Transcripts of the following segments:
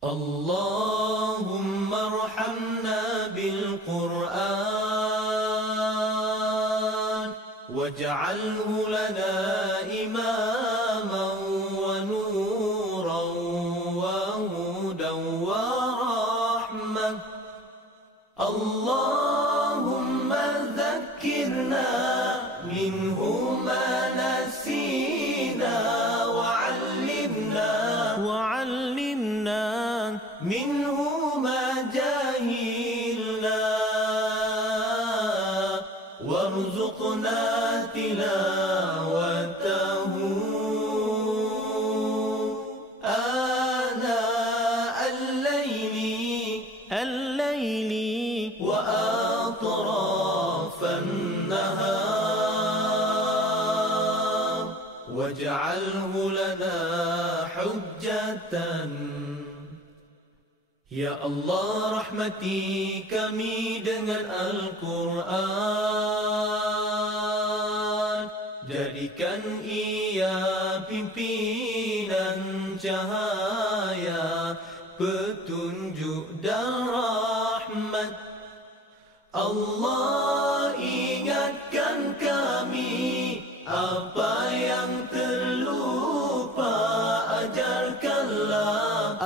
اللهم ارحمنا بالقرآن واجعله لنا إماما ونورا وهدى ورحمة. اللهم ذكرنا منه ما نسينا وعلمنا منه ما جهلنا وارزقنا تلاوته آناء الليل وأطراف النهار واجعله لنا حجة. Ya Allah, rahmati kami dengan Al-Quran. Jadikan ia pimpinan cahaya, petunjuk dan rahmat. Allah, ingatkan kami apa yang terlupa,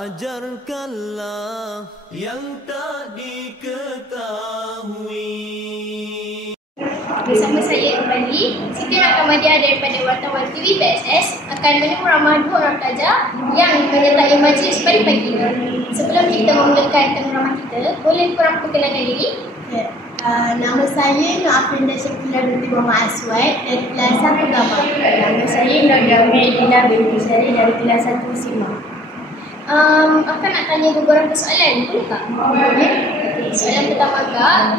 ajarkanlah yang tak diketahui. Bersama saya kembali, Siti Rahmadia daripada Wartawan TV PSS akan menemu ramah dua orang pelajar yang menyertai majlis pada pagi ini. Sebelum kita memulakan temu ramah kita, boleh kurang perkenalkan diri? Ya. Nama saya Nur Afrinda Syakila binti Muhammad Aswad dari kelas 1 Gabah. Nama saya Nadia Medina binti Syari dari kelas 1 Sima. Akan nak tanya beberapa soalan, boleh tak? Boleh. Okay. Soalan pertama Kak,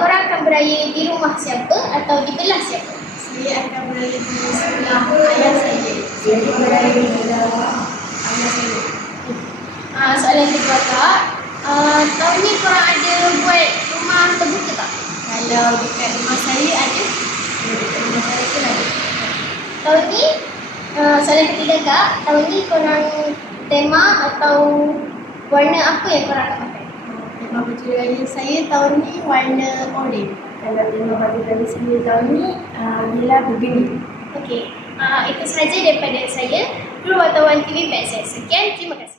korang akan beraya di rumah siapa atau di belah siapa? Saya akan beraya di sebelah ayah saya. Jadi beraya di belah ayah saya. Soalan kedua Kak, tahun ni korang ada buat rumah terbuka tak? Kalau dekat rumah saya ada. Dekat rumah saya pun ada. Tahun ni, soalan ketiga Kak, tahun ni korang tema atau warna apa yang korang akan pakai? Tema baju raya saya tahun ni warna oren. Kalau tema baju raya saya tahun ni ialah begini. Okey, itu sahaja daripada saya, Kru Wartawan TV PSS. Sekian, terima kasih.